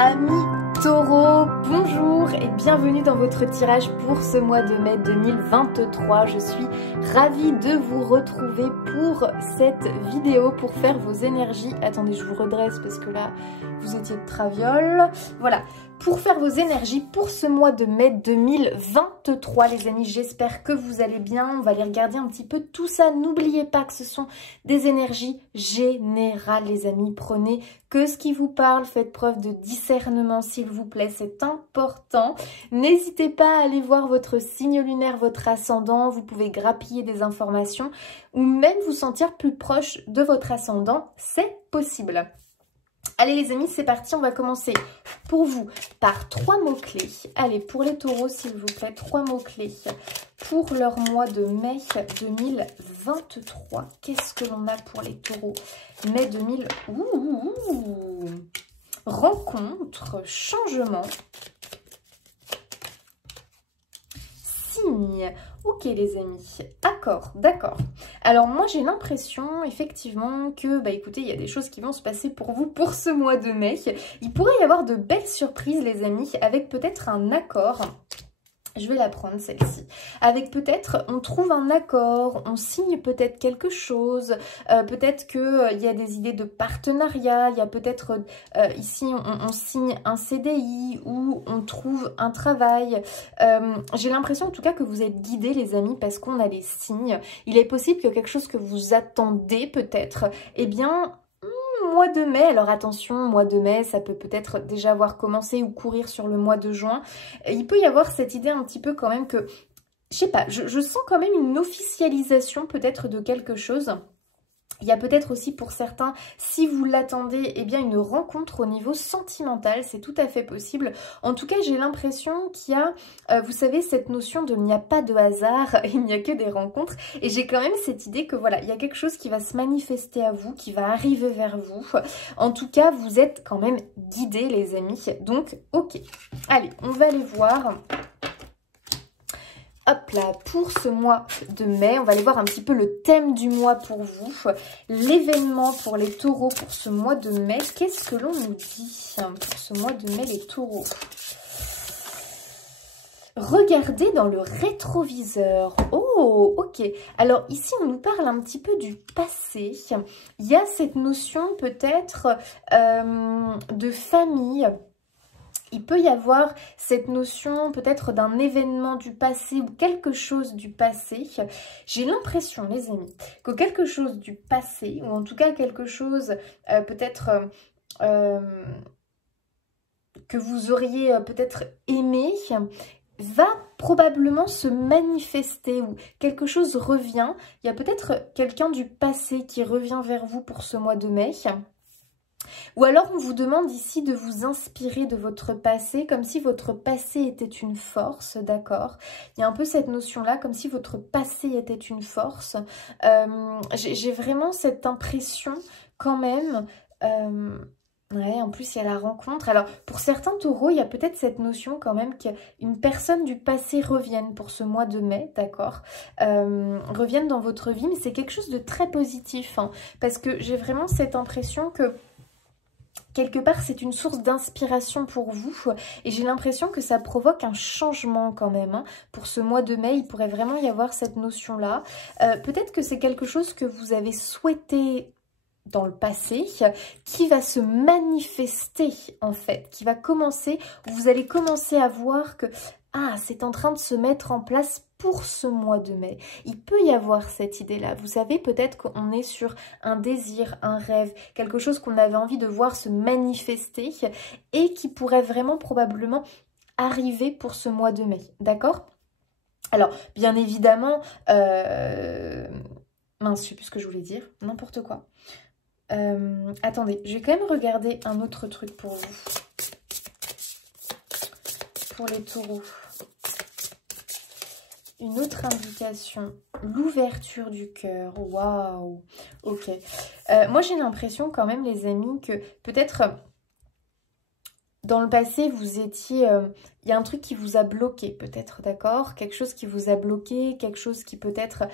Amis Taureau, bonjour et bienvenue dans votre tirage pour ce mois de mai 2023. Je suis ravie de vous retrouver pour cette vidéo pour faire vos énergies. Attendez, je vous redresse parce que là, vous étiez de traviole. Voilà, pour faire vos énergies pour ce mois de mai 2023, les amis. J'espère que vous allez bien. On va aller regarder un petit peu tout ça. N'oubliez pas que ce sont des énergies générales, les amis. Prenez que ce qui vous parle, faites preuve de discernement s'il vous plaît, c'est important. N'hésitez pas à aller voir votre signe lunaire, votre ascendant, vous pouvez grappiller des informations ou même vous sentir plus proche de votre ascendant, c'est possible. Allez les amis, c'est parti, on va commencer pour vous par 3 mots-clés. Allez, pour les taureaux s'il vous plaît, 3 mots-clés pour leur mois de mai 2023. Qu'est-ce que l'on a pour les taureaux? Mai 2000... Rencontre, changement, signe. Ok les amis, accord, d'accord. Alors moi j'ai l'impression effectivement que, écoutez, il y a des choses qui vont se passer pour vous pour ce mois de mai. Il pourrait y avoir de belles surprises les amis, avec peut-être un accord. Je vais la prendre celle-ci. Avec peut-être, on trouve un accord, on signe peut-être quelque chose, peut-être qu'il y a des idées de partenariat, il y a peut-être ici on signe un CDI ou on trouve un travail. J'ai l'impression en tout cas que vous êtes guidés les amis parce qu'on a les signes. Il est possible que quelque chose que vous attendez peut-être, eh bien... mois de mai, alors attention, mois de mai, ça peut peut-être déjà avoir commencé ou courir sur le mois de juin. Il peut y avoir cette idée un petit peu quand même que, je sais pas, je sens quand même une officialisation peut-être de quelque chose. Il y a peut-être aussi pour certains, si vous l'attendez, eh bien une rencontre au niveau sentimental, c'est tout à fait possible. En tout cas, j'ai l'impression qu'il y a, vous savez, cette notion de il n'y a pas de hasard, il n'y a que des rencontres. Et j'ai quand même cette idée que voilà, il y a quelque chose qui va se manifester à vous, qui va arriver vers vous. En tout cas, vous êtes quand même guidés, les amis. Donc, ok. Allez, on va aller voir... Hop là, pour ce mois de mai, on va aller voir un petit peu le thème du mois pour vous. L'événement pour les taureaux pour ce mois de mai. Qu'est-ce que l'on nous dit pour ce mois de mai, les taureaux? Regardez dans le rétroviseur. Oh, ok. Alors ici, on nous parle un petit peu du passé. Il y a cette notion peut-être de famille. Il peut y avoir cette notion peut-être d'un événement du passé ou quelque chose du passé. J'ai l'impression, les amis, que quelque chose du passé, ou en tout cas quelque chose peut-être que vous auriez peut-être aimé, va probablement se manifester ou quelque chose revient. Il y a peut-être quelqu'un du passé qui revient vers vous pour ce mois de mai. Ou alors on vous demande ici de vous inspirer de votre passé, comme si votre passé était une force, d'accord? Il y a un peu cette notion-là, comme si votre passé était une force. J'ai vraiment cette impression quand même... Ouais, en plus il y a la rencontre. Alors pour certains taureaux, il y a peut-être cette notion quand même qu'une personne du passé revienne pour ce mois de mai, d'accord, revienne dans votre vie, mais c'est quelque chose de très positif, hein, parce que j'ai vraiment cette impression que quelque part, c'est une source d'inspiration pour vous et j'ai l'impression que ça provoque un changement quand même. Hein. Pour ce mois de mai, il pourrait vraiment y avoir cette notion-là. Peut-être que c'est quelque chose que vous avez souhaité dans le passé qui va se manifester en fait, qui va commencer, vous allez commencer à voir que c'est en train de se mettre en place pour ce mois de mai. Il peut y avoir cette idée-là. Vous savez, peut-être qu'on est sur un désir, un rêve, quelque chose qu'on avait envie de voir se manifester et qui pourrait vraiment probablement arriver pour ce mois de mai. D'accord? Alors, bien évidemment, mince, je sais plus ce que je voulais dire, n'importe quoi. Attendez, je vais quand même regarder un autre truc pour vous. Pour les taureaux. Une autre indication, l'ouverture du cœur. Waouh, ok. Moi, j'ai l'impression quand même, les amis, que peut-être dans le passé, vous étiez... il y a un truc qui vous a bloqué peut-être, d'accord? Quelque chose qui vous a bloqué, quelque chose qui peut-être,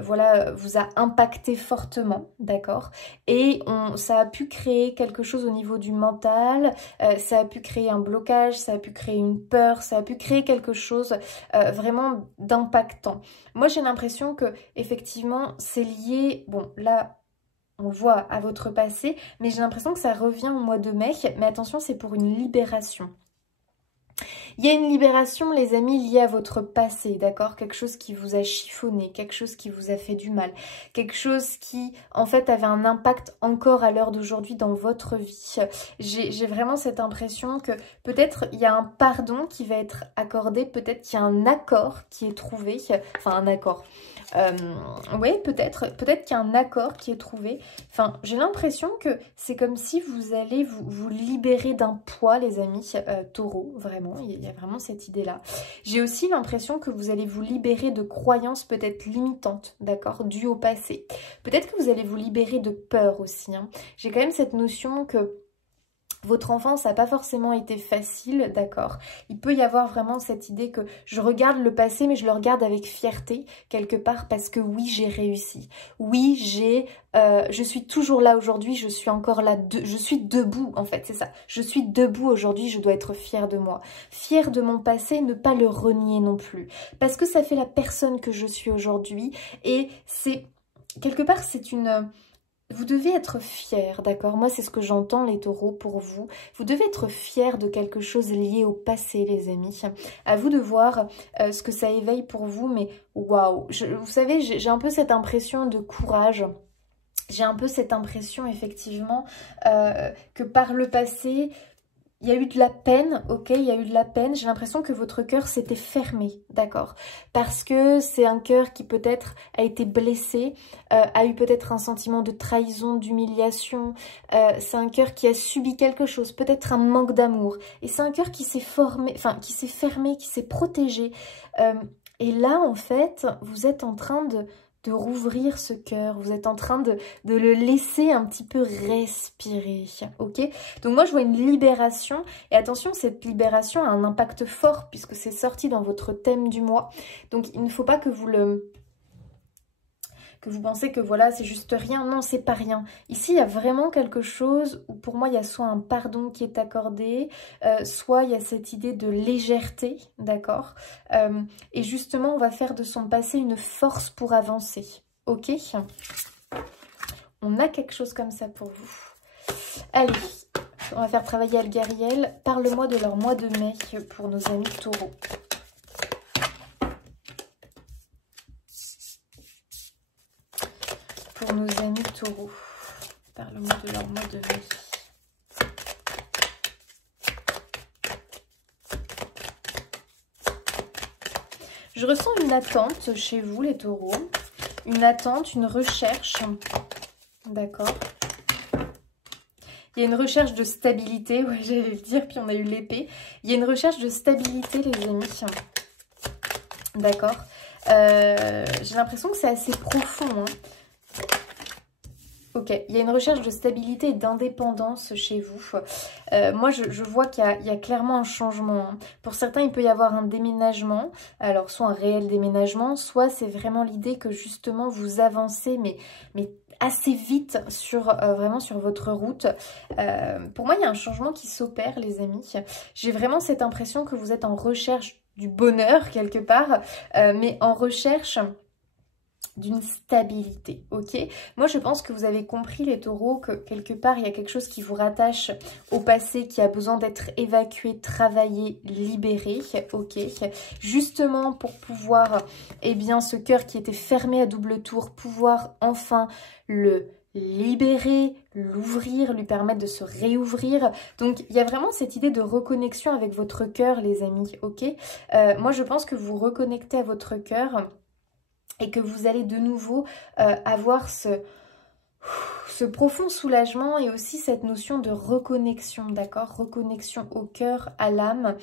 voilà, vous a impacté fortement, d'accord? Et ça a pu créer quelque chose au niveau du mental, ça a pu créer un blocage, ça a pu créer une peur, ça a pu créer quelque chose vraiment d'impactant. Moi, j'ai l'impression que effectivement, c'est lié... Bon, là... On le voit à votre passé, mais j'ai l'impression que ça revient au mois de mai. Mais attention, c'est pour une libération. Il y a une libération, les amis, liée à votre passé, d'accord? Quelque chose qui vous a chiffonné, quelque chose qui vous a fait du mal, quelque chose qui, en fait, avait un impact encore à l'heure d'aujourd'hui dans votre vie. J'ai vraiment cette impression que peut-être il y a un pardon qui va être accordé, peut-être qu'il y a un accord qui est trouvé, enfin un accord. Oui, peut-être qu'il y a un accord qui est trouvé. Enfin, j'ai l'impression que c'est comme si vous allez vous libérer d'un poids, les amis, taureau, vraiment, il y a vraiment cette idée-là. J'ai aussi l'impression que vous allez vous libérer de croyances peut-être limitantes, d'accord, dues au passé. Peut-être que vous allez vous libérer de peur aussi, hein. J'ai quand même cette notion que votre enfance n'a pas forcément été facile, d'accord? Il peut y avoir vraiment cette idée que je regarde le passé, mais je le regarde avec fierté, quelque part, parce que oui, j'ai réussi. Oui, je suis toujours là aujourd'hui, je suis encore là, je suis debout, en fait, c'est ça. Je suis debout aujourd'hui, je dois être fière de moi. Fière de mon passé, ne pas le renier non plus. Parce que ça fait la personne que je suis aujourd'hui, et c'est, quelque part, c'est une... Vous devez être fiers, d'accord? Moi, c'est ce que j'entends, les taureaux, pour vous. Vous devez être fiers de quelque chose lié au passé, les amis. À vous de voir ce que ça éveille pour vous, mais waouh! Vous savez, j'ai un peu cette impression de courage. J'ai un peu cette impression, effectivement, que par le passé... Il y a eu de la peine, ok, il y a eu de la peine. J'ai l'impression que votre cœur s'était fermé, d'accord? Parce que c'est un cœur qui peut-être a été blessé, a eu peut-être un sentiment de trahison, d'humiliation. C'est un cœur qui a subi quelque chose, peut-être un manque d'amour. Et c'est un cœur qui s'est formé, enfin qui s'est fermé, qui s'est protégé. Et là, en fait, vous êtes en train de rouvrir ce cœur, vous êtes en train de le laisser un petit peu respirer, ok? Donc moi je vois une libération, et attention, cette libération a un impact fort puisque c'est sorti dans votre thème du mois, donc il ne faut pas que vous pensez que voilà, c'est juste rien. Non, c'est pas rien. Ici, il y a vraiment quelque chose où pour moi, il y a soit un pardon qui est accordé, soit il y a cette idée de légèreté, d'accord? Et justement, on va faire de son passé une force pour avancer, ok? On a quelque chose comme ça pour vous. Allez, on va faire travailler Algariel. Parle-moi de leur mois de mai pour nos amis taureaux. Pour nos amis taureaux, parle-moi de leur mois de mai. Je ressens une attente chez vous, les taureaux. Une attente, une recherche. D'accord. Il y a une recherche de stabilité, ouais, j'allais le dire, puis on a eu l'épée. Il y a une recherche de stabilité, les amis. D'accord. J'ai l'impression que c'est assez profond, hein. Ok, il y a une recherche de stabilité et d'indépendance chez vous. Moi, je vois qu'il y a clairement un changement, hein. Pour certains, il peut y avoir un déménagement. Alors, soit un réel déménagement, soit c'est vraiment l'idée que justement, vous avancez, mais assez vite vraiment sur votre route. Pour moi, il y a un changement qui s'opère, les amis. J'ai vraiment cette impression que vous êtes en recherche du bonheur, quelque part, mais en recherche d'une stabilité, ok? Moi, je pense que vous avez compris, les taureaux, que quelque part, il y a quelque chose qui vous rattache au passé, qui a besoin d'être évacué, travaillé, libéré, ok? Justement, pour pouvoir, eh bien, ce cœur qui était fermé à double tour, pouvoir enfin le libérer, l'ouvrir, lui permettre de se réouvrir. Donc, il y a vraiment cette idée de reconnexion avec votre cœur, les amis, ok? Moi, je pense que vous reconnectez à votre cœur et que vous allez de nouveau avoir ce profond soulagement et aussi cette notion de reconnexion, d'accord? Reconnexion au cœur, à l'âme.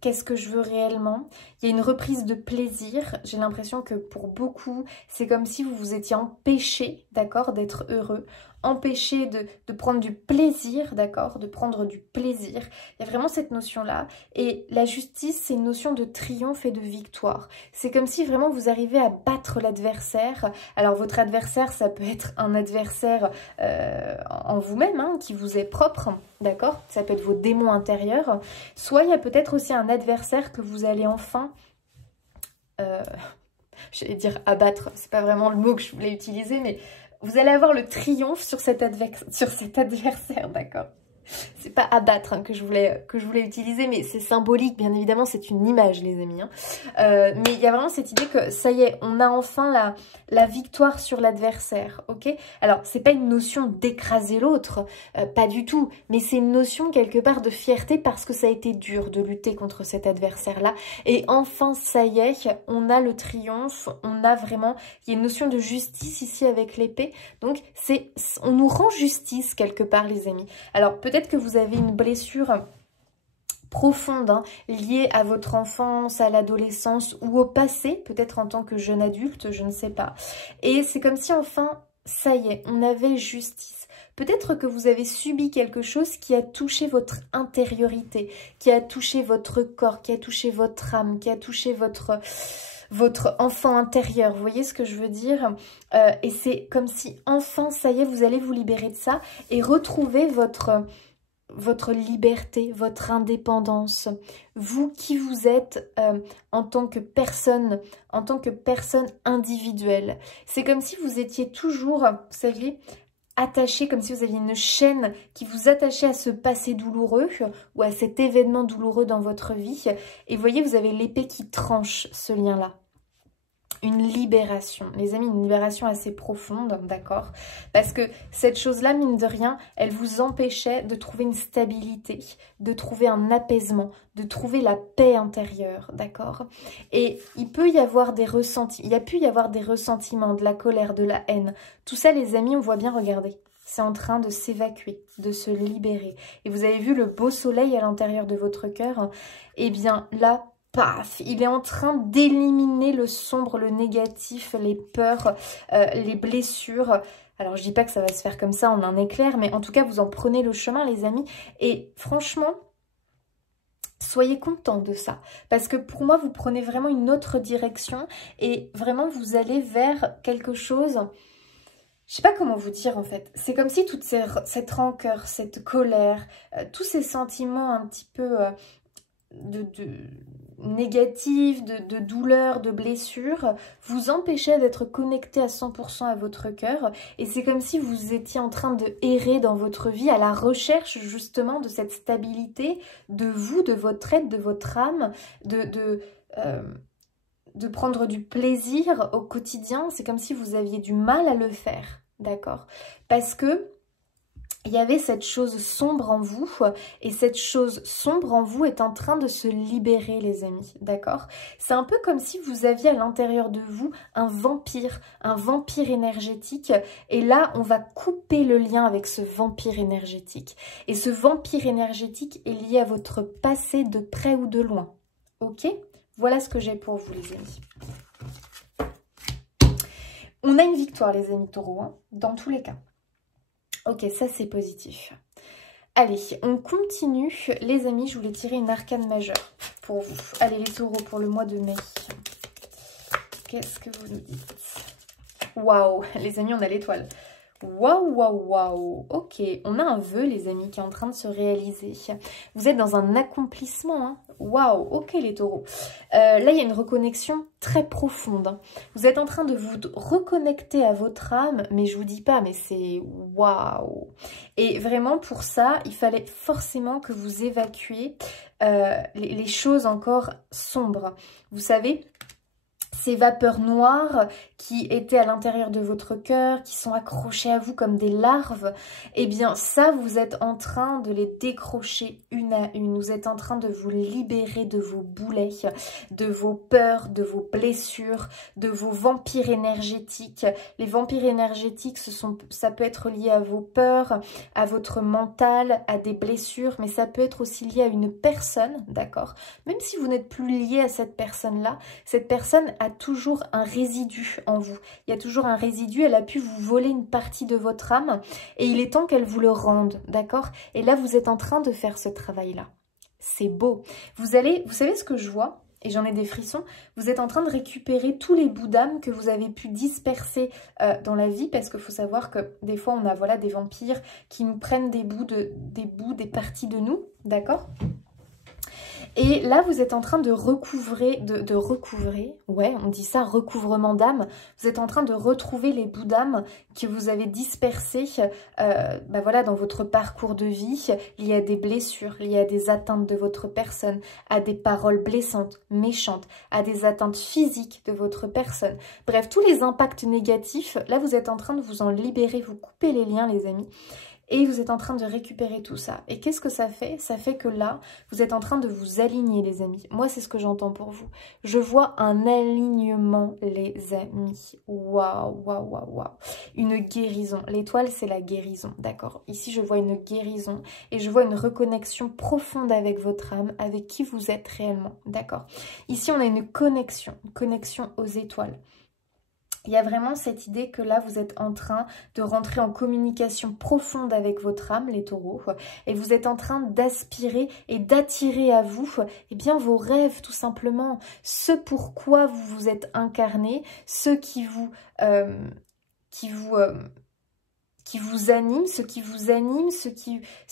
Qu'est-ce que je veux réellement? Il y a une reprise de plaisir. J'ai l'impression que pour beaucoup, c'est comme si vous vous étiez empêché, d'accord, d'être heureux, empêcher de prendre du plaisir, d'accord? De prendre du plaisir. Il y a vraiment cette notion-là. Et la justice, c'est une notion de triomphe et de victoire. C'est comme si vraiment vous arrivez à battre l'adversaire. Alors votre adversaire, ça peut être un adversaire en vous-même, hein, qui vous est propre, d'accord? Ça peut être vos démons intérieurs. Soit il y a peut-être aussi un adversaire que vous allez enfin... j'allais dire abattre, c'est pas vraiment le mot que je voulais utiliser, mais vous allez avoir le triomphe sur cet adversaire, d'accord? C'est pas abattre, hein, que je voulais utiliser, mais c'est symbolique, bien évidemment, c'est une image, les amis. Hein. Mais il y a vraiment cette idée que, ça y est, on a enfin la victoire sur l'adversaire, ok? Alors, c'est pas une notion d'écraser l'autre, pas du tout, mais c'est une notion, quelque part, de fierté parce que ça a été dur de lutter contre cet adversaire-là. Et enfin, ça y est, on a le triomphe, on a vraiment... Il y a une notion de justice ici avec l'épée, donc on nous rend justice, quelque part, les amis. Alors, peut-être que vous avez une blessure profonde, hein, liée à votre enfance, à l'adolescence ou au passé, peut-être en tant que jeune adulte, je ne sais pas. Et c'est comme si enfin, ça y est, on avait justice. Peut-être que vous avez subi quelque chose qui a touché votre intériorité, qui a touché votre corps, qui a touché votre âme, qui a touché votre enfant intérieur, vous voyez ce que je veux dire? Et c'est comme si enfin, ça y est, vous allez vous libérer de ça et retrouver votre liberté, votre indépendance, vous qui vous êtes en tant que personne individuelle. C'est comme si vous étiez toujours, vous savez, attaché, comme si vous aviez une chaîne qui vous attachait à ce passé douloureux ou à cet événement douloureux dans votre vie. Et vous voyez, vous avez l'épée qui tranche ce lien-là. Une libération, les amis, une libération assez profonde, d'accord? Parce que cette chose-là, mine de rien, elle vous empêchait de trouver une stabilité, de trouver un apaisement, de trouver la paix intérieure, d'accord? Et il peut y avoir des ressentis, il y a pu y avoir des ressentiments, de la colère, de la haine. Tout ça, les amis, on voit bien, regardez. C'est en train de s'évacuer, de se libérer. Et vous avez vu le beau soleil à l'intérieur de votre cœur? Eh bien, là, paf, il est en train d'éliminer le sombre, le négatif, les peurs, les blessures. Alors, je dis pas que ça va se faire comme ça en un éclair, mais en tout cas, vous en prenez le chemin, les amis. Et franchement, soyez contents de ça. Parce que pour moi, vous prenez vraiment une autre direction et vraiment, vous allez vers quelque chose... Je sais pas comment vous dire en fait. C'est comme si toute cette rancœur, cette colère, tous ces sentiments un petit peu... de négatif, de douleur, de blessure, vous empêchez d'être connecté à 100% à votre cœur. Et c'est comme si vous étiez en train de errer dans votre vie à la recherche justement de cette stabilité, de vous, de votre être, de votre âme, de prendre du plaisir au quotidien. C'est comme si vous aviez du mal à le faire, d'accord? Parce que il y avait cette chose sombre en vous et cette chose sombre en vous est en train de se libérer, les amis, d'accord? C'est un peu comme si vous aviez à l'intérieur de vous un vampire énergétique et là, on va couper le lien avec ce vampire énergétique. Et ce vampire énergétique est lié à votre passé de près ou de loin, ok? Voilà ce que j'ai pour vous, les amis. On a une victoire, les amis taureaux, hein, dans tous les cas. Ok, ça c'est positif. Allez, on continue. Les amis, je voulais tirer une arcane majeure pour vous. Allez, les taureaux, pour le mois de mai. Qu'est-ce que vous nous dites? Waouh, les amis, on a l'étoile. Waouh, waouh, waouh. Ok, on a un vœu, les amis, qui est en train de se réaliser. Vous êtes dans un accomplissement, hein. Waouh, ok les taureaux. Là, il y a une reconnexion très profonde. Hein. Vous êtes en train de vous reconnecter à votre âme, mais je vous dis pas, mais c'est waouh. Et vraiment, pour ça, il fallait forcément que vous évacuiez les choses encore sombres. Vous savez, ces vapeurs noires qui étaient à l'intérieur de votre cœur, qui sont accrochées à vous comme des larves, eh bien ça, vous êtes en train de les décrocher une à une. Vous êtes en train de vous libérer de vos boulets, de vos peurs, de vos blessures, de vos vampires énergétiques. Les vampires énergétiques, ça peut être lié à vos peurs, à votre mental, à des blessures, mais ça peut être aussi lié à une personne, d'accord? Même si vous n'êtes plus lié à cette personne-là, cette personne a toujours un résidu en vous. Il y a toujours un résidu, elle a pu vous voler une partie de votre âme et il est temps qu'elle vous le rende, d'accord? Et là, vous êtes en train de faire ce travail-là. C'est beau. Vous savez ce que je vois? Et j'en ai des frissons, vous êtes en train de récupérer tous les bouts d'âme que vous avez pu disperser dans la vie, parce qu'il faut savoir que des fois, on a voilà, des vampires qui nous prennent des des parties de nous, d'accord? Et là, vous êtes en train de recouvrer, ouais, on dit ça, recouvrement d'âme. Vous êtes en train de retrouver les bouts d'âme que vous avez dispersés voilà, dans votre parcours de vie. Il y a des blessures, il y a des atteintes de votre personne, à des paroles blessantes, méchantes, à des atteintes physiques de votre personne. Bref, tous les impacts négatifs, là, vous êtes en train de vous en libérer, vous coupez les liens, les amis. Et vous êtes en train de récupérer tout ça. Et qu'est-ce que ça fait? Ça fait que là, vous êtes en train de vous aligner, les amis. Moi, c'est ce que j'entends pour vous. Je vois un alignement, les amis. Waouh, waouh, waouh, waouh. Une guérison. L'étoile, c'est la guérison, d'accord? Ici, je vois une guérison et je vois une reconnexion profonde avec votre âme, avec qui vous êtes réellement, d'accord? Ici, on a une connexion aux étoiles. Il y a vraiment cette idée que là, vous êtes en train de rentrer en communication profonde avec votre âme, les taureaux, et vous êtes en train d'aspirer et d'attirer à vous eh bien, vos rêves, tout simplement, ce pourquoi vous vous êtes incarné, ce qui vous anime, ce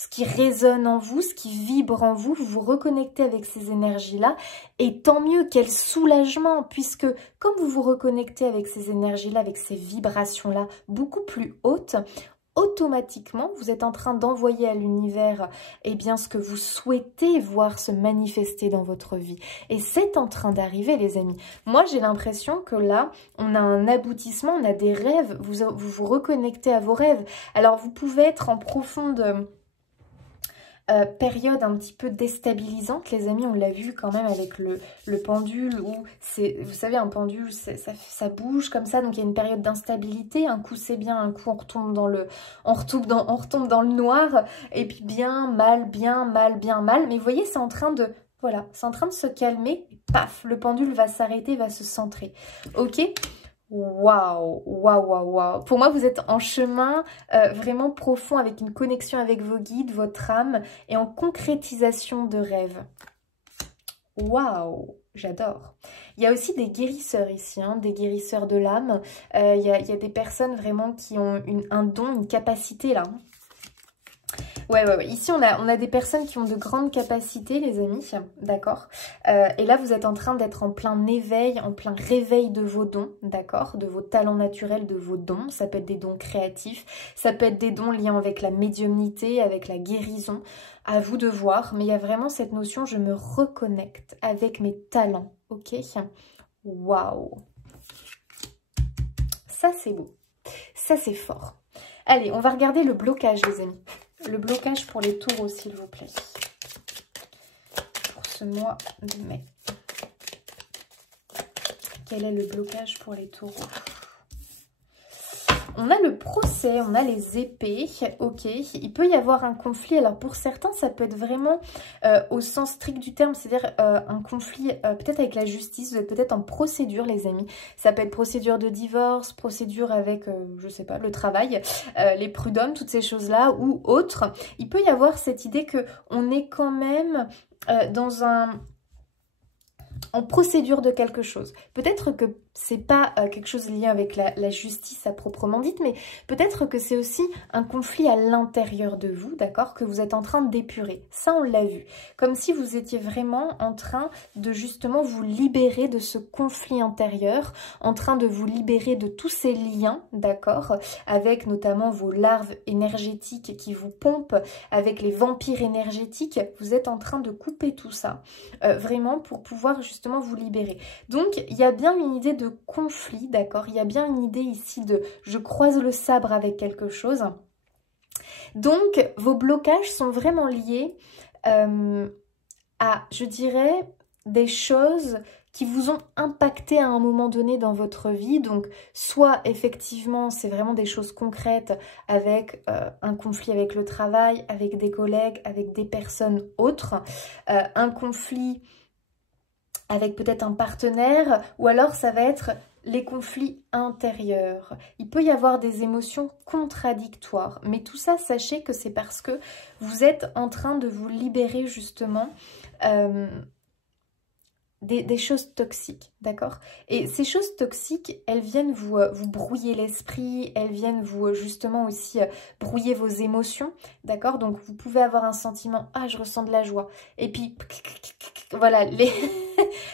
qui résonne en vous, ce qui vibre en vous, vous vous reconnectez avec ces énergies-là, et tant mieux, quel soulagement, puisque comme vous vous reconnectez avec ces énergies-là, avec ces vibrations-là beaucoup plus hautes, automatiquement, vous êtes en train d'envoyer à l'univers eh bien, ce que vous souhaitez voir se manifester dans votre vie. Et c'est en train d'arriver, les amis. Moi, j'ai l'impression que là, on a un aboutissement, on a des rêves, vous vous reconnectez à vos rêves. Alors, vous pouvez être en profonde période un petit peu déstabilisante, les amis, on l'a vu quand même avec le pendule, où c'est, vous savez, un pendule, ça bouge comme ça, donc il y a une période d'instabilité, un coup c'est bien, un coup on retombe dans le noir, et puis bien mal, mais vous voyez, c'est en train de, voilà, c'est en train de se calmer, et paf, le pendule va s'arrêter, va se centrer, ok? Waouh, waouh, waouh, waouh. Pour moi, vous êtes en chemin vraiment profond avec une connexion avec vos guides, votre âme et en concrétisation de rêves. Waouh, j'adore. Il y a aussi des guérisseurs ici, hein, des guérisseurs de l'âme. Il y a des personnes vraiment qui ont un don, une capacité là. Ouais. Ici, on a des personnes qui ont de grandes capacités, les amis, d'accord? Et là, vous êtes en train d'être en plein éveil, en plein réveil de vos dons, d'accord? De vos talents naturels, de vos dons. Ça peut être des dons créatifs, ça peut être des dons liés avec la médiumnité, avec la guérison. À vous de voir, mais il y a vraiment cette notion, je me reconnecte avec mes talents, ok? Waouh! Ça, c'est beau. Ça, c'est fort. Allez, on va regarder le blocage, les amis. Le blocage pour les taureaux, s'il vous plaît. Pour ce mois de mai. Quel est le blocage pour les taureaux? On a le procès, on a les épées, ok, il peut y avoir un conflit, alors pour certains ça peut être vraiment au sens strict du terme, c'est-à-dire un conflit peut-être avec la justice, vous êtes peut-être en procédure les amis, ça peut être procédure de divorce, procédure avec, je sais pas, le travail, les prud'hommes, toutes ces choses-là ou autres, il peut y avoir cette idée que on est quand même en procédure de quelque chose. Peut-être que c'est pas quelque chose lié avec la justice à proprement dite, mais peut-être que c'est aussi un conflit à l'intérieur de vous, d'accord, que vous êtes en train d'épurer. Ça, on l'a vu. Comme si vous étiez vraiment en train de justement vous libérer de ce conflit intérieur, en train de vous libérer de tous ces liens, d'accord, avec notamment vos larves énergétiques qui vous pompent, avec les vampires énergétiques. Vous êtes en train de couper tout ça, vraiment pour pouvoir justement vous libérer. Donc, il y a bien une idée de conflit, d'accord? Il y a bien une idée ici de je croise le sabre avec quelque chose. Donc, vos blocages sont vraiment liés à, je dirais, des choses qui vous ont impacté à un moment donné dans votre vie. Donc, soit effectivement, c'est vraiment des choses concrètes avec un conflit avec le travail, avec des collègues, avec des personnes autres, un conflit avec peut-être un partenaire, ou alors ça va être les conflits intérieurs. Il peut y avoir des émotions contradictoires, mais tout ça, sachez que c'est parce que vous êtes en train de vous libérer justement des choses toxiques, d'accord? Et ces choses toxiques, elles viennent vous brouiller l'esprit, elles viennent vous justement aussi brouiller vos émotions, d'accord? Donc vous pouvez avoir un sentiment, ah je ressens de la joie, et puis voilà,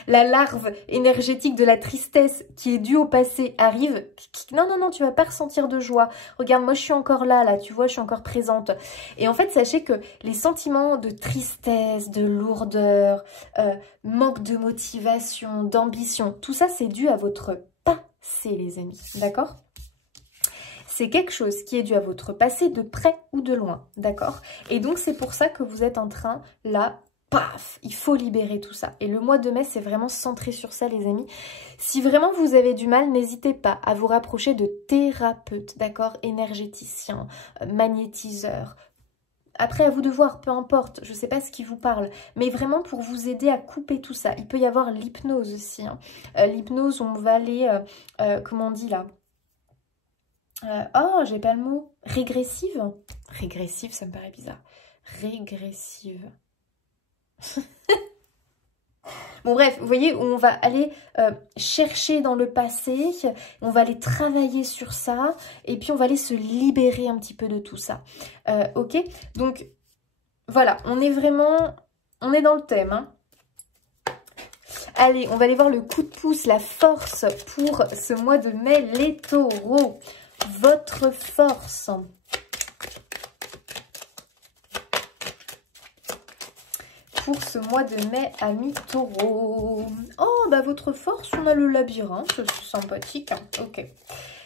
la larve énergétique de la tristesse qui est due au passé arrive, non non non, tu vas pas ressentir de joie, regarde moi je suis encore là, tu vois, je suis encore présente. Et en fait sachez que les sentiments de tristesse, de lourdeur, manque de motivation, d'ambition, tout ça c'est dû à votre passé les amis, d'accord? C'est quelque chose qui est dû à votre passé de près ou de loin, d'accord? Et donc c'est pour ça que vous êtes en train là, paf, il faut libérer tout ça. Et le mois de mai c'est vraiment centré sur ça les amis. Si vraiment vous avez du mal, n'hésitez pas à vous rapprocher de thérapeutes, d'accord? Énergéticiens, magnétiseurs. Après, à vous de voir, peu importe, je ne sais pas ce qui vous parle, mais vraiment pour vous aider à couper tout ça. Il peut y avoir l'hypnose aussi. Hein. L'hypnose, on va aller, comment on dit là oh, j'ai pas le mot. Régressive. Régressive, ça me paraît bizarre. Régressive. Bon bref, vous voyez, on va aller chercher dans le passé, on va aller travailler sur ça, et puis on va aller se libérer un petit peu de tout ça. Ok, donc voilà, on est vraiment, on est dans le thème. Hein. Allez, on va aller voir le coup de pouce, la force pour ce mois de mai, les taureaux. Votre force. Pour ce mois de mai, amis taureaux. Oh, bah votre force, on a le labyrinthe, c'est sympathique. Hein. Ok.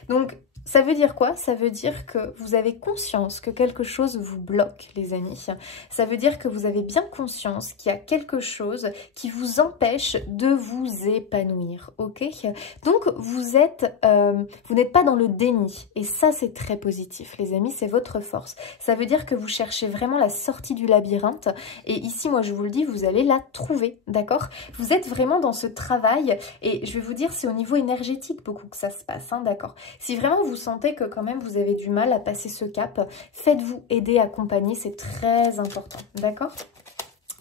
Donc, ça veut dire quoi? Ça veut dire que vous avez conscience que quelque chose vous bloque, les amis. Ça veut dire que vous avez bien conscience qu'il y a quelque chose qui vous empêche de vous épanouir, ok? Donc, vous n'êtes pas dans le déni. Et ça, c'est très positif, les amis, c'est votre force. Ça veut dire que vous cherchez vraiment la sortie du labyrinthe. Et ici, moi, je vous le dis, vous allez la trouver, d'accord? Vous êtes vraiment dans ce travail. Et je vais vous dire, c'est au niveau énergétique beaucoup que ça se passe, hein, d'accord? Si vraiment vous sentez que quand même vous avez du mal à passer ce cap, faites-vous aider, accompagner, c'est très important, d'accord?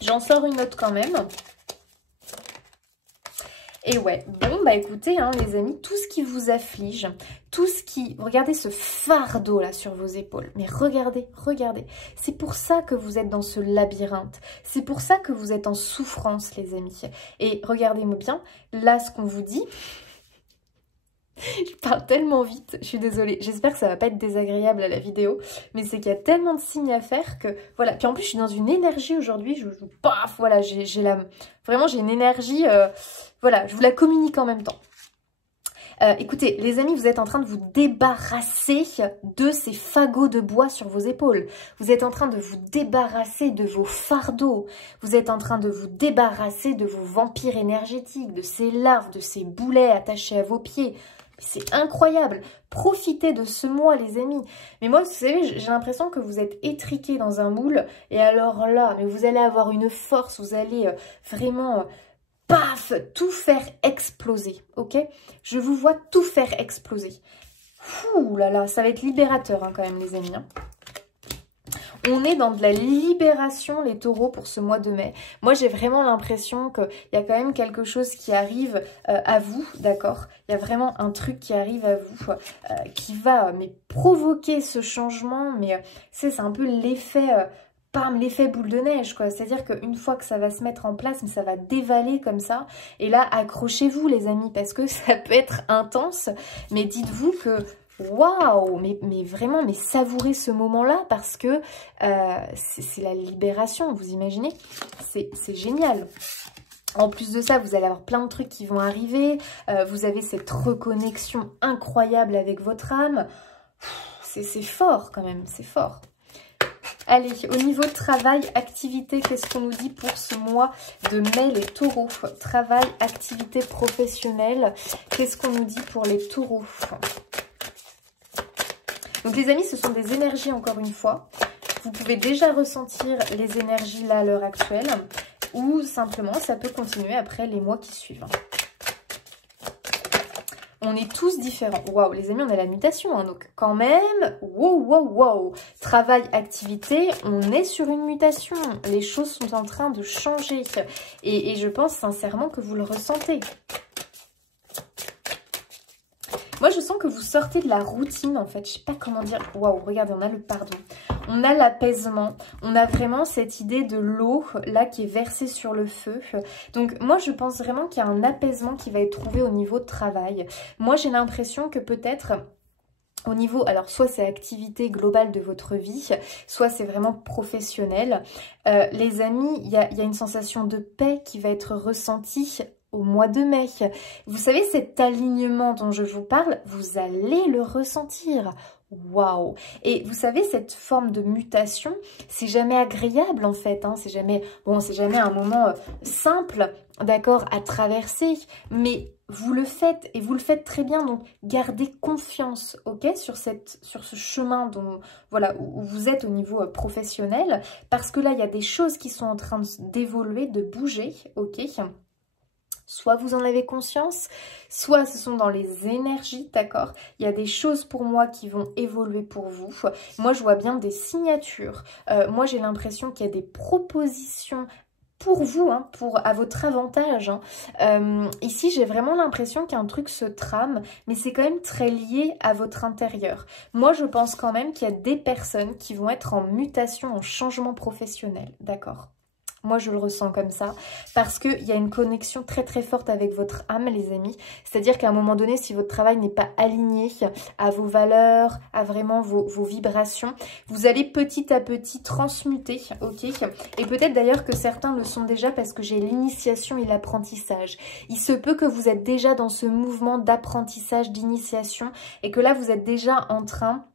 J'en sors une autre quand même. Et ouais, bon bah écoutez hein, les amis, tout ce qui vous afflige, tout ce qui... Regardez ce fardeau là sur vos épaules, mais regardez, regardez. C'est pour ça que vous êtes dans ce labyrinthe, c'est pour ça que vous êtes en souffrance les amis. Et regardez-moi bien, là ce qu'on vous dit... Je parle tellement vite, je suis désolée. J'espère que ça va pas être désagréable à la vidéo. Mais c'est qu'il y a tellement de signes à faire que... Voilà. Puis en plus, je suis dans une énergie aujourd'hui. Paf, voilà, vraiment, j'ai une énergie... voilà, je vous la communique en même temps. Écoutez, les amis, vous êtes en train de vous débarrasser de ces fagots de bois sur vos épaules. Vous êtes en train de vous débarrasser de vos fardeaux. Vous êtes en train de vous débarrasser de vos vampires énergétiques, de ces larves, de ces boulets attachés à vos pieds. C'est incroyable. Profitez de ce mois, les amis. Mais moi, vous savez, j'ai l'impression que vous êtes étriqués dans un moule. Et alors là, mais vous allez avoir une force, vous allez vraiment... paf, tout faire exploser, ok? Je vous vois tout faire exploser. Ouh là là, ça va être libérateur hein, quand même les amis. Hein. On est dans de la libération les taureaux pour ce mois de mai. Moi j'ai vraiment l'impression qu'il y a quand même quelque chose qui arrive à vous, d'accord? Il y a vraiment un truc qui arrive à vous qui va provoquer ce changement. Mais c'est un peu l'effet... Bam, l'effet boule de neige, quoi. C'est-à-dire qu'une fois que ça va se mettre en place, ça va dévaler comme ça. Et là, accrochez-vous, les amis, parce que ça peut être intense. Mais dites-vous que, waouh, mais vraiment, mais savourez ce moment-là parce que c'est la libération, vous imaginez? C'est génial. En plus de ça, vous allez avoir plein de trucs qui vont arriver. Vous avez cette reconnexion incroyable avec votre âme. C'est fort quand même, c'est fort. Allez, au niveau de travail, activité, qu'est-ce qu'on nous dit pour ce mois de mai, les taureaux? Travail, activité professionnelle, qu'est-ce qu'on nous dit pour les taureaux? Donc les amis, ce sont des énergies encore une fois. Vous pouvez déjà ressentir les énergies là à l'heure actuelle. ou simplement ça peut continuer après les mois qui suivent. On est tous différents. Waouh, les amis, on a la mutation, hein, donc quand même, wow. Travail, activité, on est sur une mutation. Les choses sont en train de changer. Et je pense sincèrement que vous le ressentez. Moi, je sens que vous sortez de la routine, en fait. Je sais pas comment dire. Waouh, regardez, on a le pardon. On a l'apaisement. On a vraiment cette idée de l'eau, là, qui est versée sur le feu. Donc, moi, je pense vraiment qu'il y a un apaisement qui va être trouvé au niveau de travail. Moi, j'ai l'impression que peut-être... Au niveau, alors soit c'est activité globale de votre vie, soit c'est vraiment professionnel. Les amis, il y a une sensation de paix qui va être ressentie au mois de mai. Vous savez, cet alignement dont je vous parle, vous allez le ressentir. Waouh! Et vous savez, cette forme de mutation, c'est jamais agréable en fait, hein, c'est jamais un moment simple, d'accord, à traverser, mais vous le faites et vous le faites très bien, donc gardez confiance, ok, sur ce chemin dont, voilà, où vous êtes au niveau professionnel, parce que là, il y a des choses qui sont en train d'évoluer, de bouger, ok. Soit vous en avez conscience, soit ce sont dans les énergies, d'accord? Il y a des choses pour moi qui vont évoluer pour vous. Moi, je vois bien des signatures. Moi, j'ai l'impression qu'il y a des propositions pour vous, hein, à votre avantage. Hein. Ici, j'ai vraiment l'impression qu'un truc se trame, mais c'est quand même très lié à votre intérieur. Moi, je pense quand même qu'il y a des personnes qui vont être en mutation, en changement professionnel, d'accord? Moi, je le ressens comme ça parce qu'il y a une connexion très très forte avec votre âme, les amis. C'est-à-dire qu'à un moment donné, si votre travail n'est pas aligné à vos valeurs, à vraiment vos vibrations, vous allez petit à petit transmuter, ok? Et peut-être d'ailleurs que certains le sont déjà parce que j'ai l'initiation et l'apprentissage. Il se peut que vous êtes déjà dans ce mouvement d'apprentissage, d'initiation et que là, vous êtes déjà en train...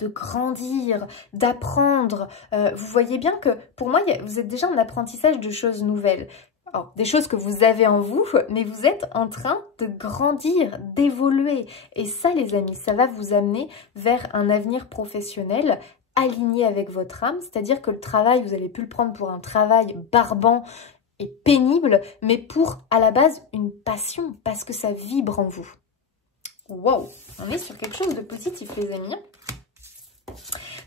de grandir, d'apprendre. Vous voyez bien que pour moi, vous êtes déjà en apprentissage de choses nouvelles. Alors, des choses que vous avez en vous, mais vous êtes en train de grandir, d'évoluer. Et ça, les amis, ça va vous amener vers un avenir professionnel aligné avec votre âme. C'est-à-dire que le travail, vous n'allez plus le prendre pour un travail barbant et pénible, mais pour, à la base, une passion, parce que ça vibre en vous. Wow, on est sur quelque chose de positif, les amis.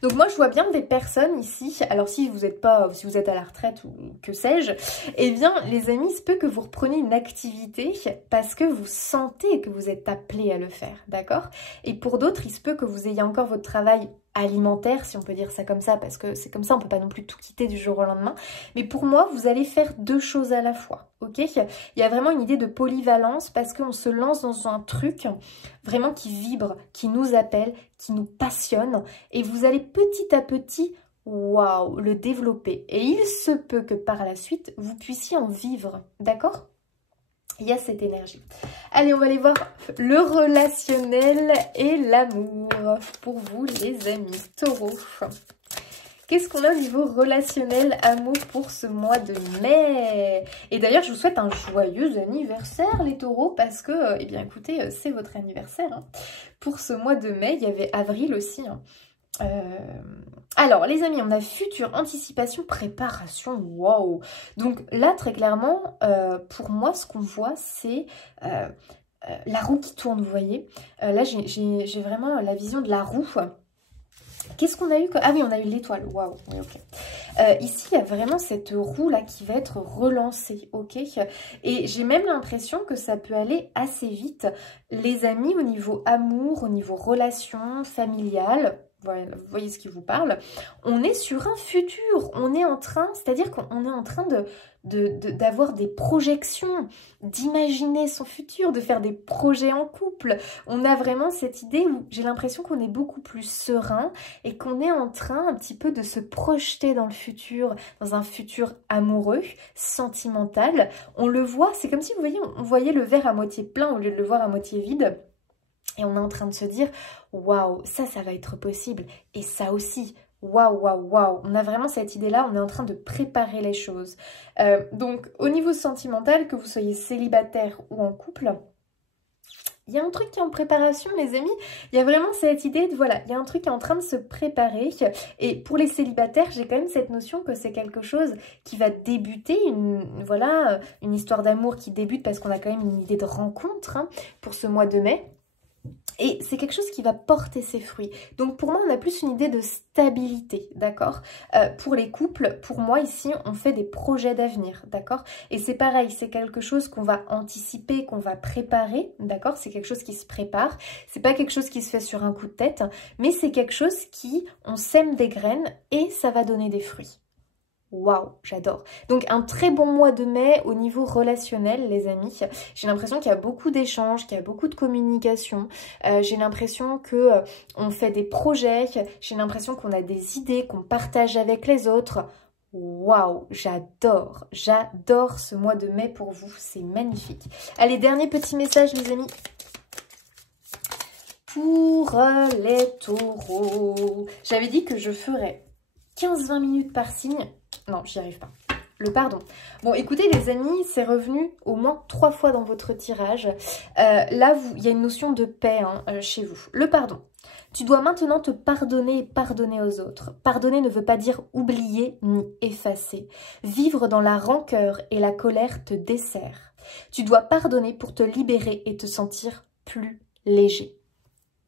Donc moi, je vois bien des personnes ici, alors si vous êtes à la retraite ou que sais-je, eh bien, les amis, il se peut que vous repreniez une activité parce que vous sentez que vous êtes appelé à le faire, d'accord? Et pour d'autres, il se peut que vous ayez encore votre travail alimentaire, si on peut dire ça comme ça, parce que c'est comme ça, on peut pas non plus tout quitter du jour au lendemain. Mais pour moi, vous allez faire deux choses à la fois, ok? Il y a vraiment une idée de polyvalence parce qu'on se lance dans un truc vraiment qui vibre, qui nous appelle, qui nous passionne, et vous allez petit à petit, waouh, le développer. Et il se peut que par la suite, vous puissiez en vivre, d'accord? Il y a cette énergie. Allez, on va aller voir le relationnel et l'amour pour vous, les amis taureaux. Qu'est-ce qu'on a au niveau relationnel, amour pour ce mois de mai? Et d'ailleurs, je vous souhaite un joyeux anniversaire, les taureaux, parce que, eh bien, écoutez, c'est votre anniversaire. Hein. Pour ce mois de mai, il y avait avril aussi. Hein. Alors, les amis, on a futur, anticipation, préparation, wow. Donc là, très clairement, pour moi, ce qu'on voit, c'est la roue qui tourne, vous voyez. Là, j'ai vraiment la vision de la roue. Qu'est-ce qu'on a eu? Ah oui, on a eu l'étoile, waouh, oui, ok. Ici, il y a vraiment cette roue-là qui va être relancée, ok. Et j'ai même l'impression que ça peut aller assez vite. Les amis, au niveau amour, au niveau relation familiale... Voilà, vous voyez ce qui vous parle. On est sur un futur. On est en train, c'est-à-dire qu'on est en train d'avoir des projections, d'imaginer son futur, de faire des projets en couple. On a vraiment cette idée où j'ai l'impression qu'on est beaucoup plus serein et qu'on est en train un petit peu de se projeter dans le futur, dans un futur amoureux, sentimental. On le voit, c'est comme si vous voyez, on voyait le verre à moitié plein au lieu de le voir à moitié vide. Et on est en train de se dire, waouh, ça va être possible. Et ça aussi, waouh, waouh, waouh. On a vraiment cette idée-là, on est en train de préparer les choses. Donc, au niveau sentimental, que vous soyez célibataire ou en couple, il y a un truc qui est en préparation, les amis. Il y a vraiment cette idée de, voilà, il y a un truc qui est en train de se préparer. Et pour les célibataires, j'ai quand même cette notion que c'est quelque chose qui va débuter, voilà, une histoire d'amour qui débute parce qu'on a quand même une idée de rencontre hein, pour ce mois de mai. Et c'est quelque chose qui va porter ses fruits. Donc pour moi, on a plus une idée de stabilité, d'accord? Pour les couples, pour moi ici, on fait des projets d'avenir, d'accord? Et c'est pareil, c'est quelque chose qu'on va anticiper, qu'on va préparer, d'accord? C'est quelque chose qui se prépare. C'est pas quelque chose qui se fait sur un coup de tête, mais c'est quelque chose qui, on sème des graines et ça va donner des fruits. Waouh, j'adore. Donc un très bon mois de mai au niveau relationnel, les amis. J'ai l'impression qu'il y a beaucoup d'échanges, qu'il y a beaucoup de communication. J'ai l'impression que on fait des projets. J'ai l'impression qu'on a des idées, qu'on partage avec les autres. Waouh, j'adore. J'adore ce mois de mai pour vous. C'est magnifique. Allez, dernier petit message, les amis. Pour les taureaux. J'avais dit que je ferais 15-20 minutes par signe. Non, j'y arrive pas. Le pardon. Bon, écoutez les amis, c'est revenu au moins 3 fois dans votre tirage. Là, il y a une notion de paix hein, chez vous. Le pardon. Tu dois maintenant te pardonner et pardonner aux autres. Pardonner ne veut pas dire oublier ni effacer. Vivre dans la rancœur et la colère te dessert. Tu dois pardonner pour te libérer et te sentir plus léger.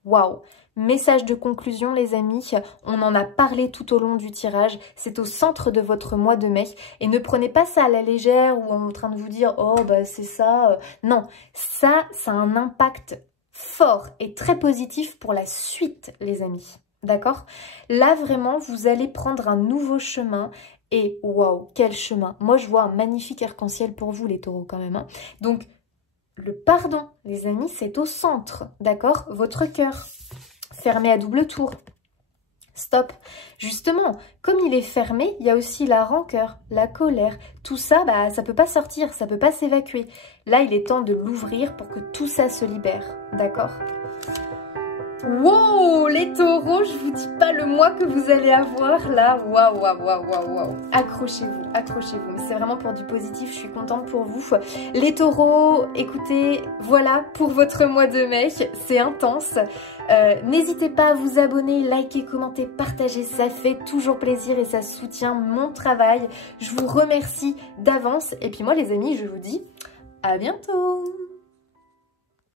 Waouh! Message de conclusion les amis, on en a parlé tout au long du tirage, c'est au centre de votre mois de mai et ne prenez pas ça à la légère ou en train de vous dire oh bah c'est ça, non, ça a un impact fort et très positif pour la suite les amis, d'accord? Là vraiment vous allez prendre un nouveau chemin et waouh quel chemin, moi je vois un magnifique arc-en-ciel pour vous les taureaux quand même, hein. Donc le pardon les amis c'est au centre, d'accord? Votre cœur. Fermé à double tour. Stop. Justement, comme il est fermé, il y a aussi la rancœur, la colère. Tout ça, bah, ça peut pas sortir, ça peut pas s'évacuer. Là, il est temps de l'ouvrir pour que tout ça se libère. D'accord? Wow, les taureaux, je vous dis pas le mois que vous allez avoir là. Waouh, waouh, waouh, waouh, waouh. Accrochez-vous, accrochez-vous. C'est vraiment pour du positif, je suis contente pour vous. Les taureaux, écoutez, voilà pour votre mois de mai. C'est intense. N'hésitez pas à vous abonner, liker, commenter, partager. Ça fait toujours plaisir et ça soutient mon travail. Je vous remercie d'avance. Et puis moi, les amis, je vous dis à bientôt.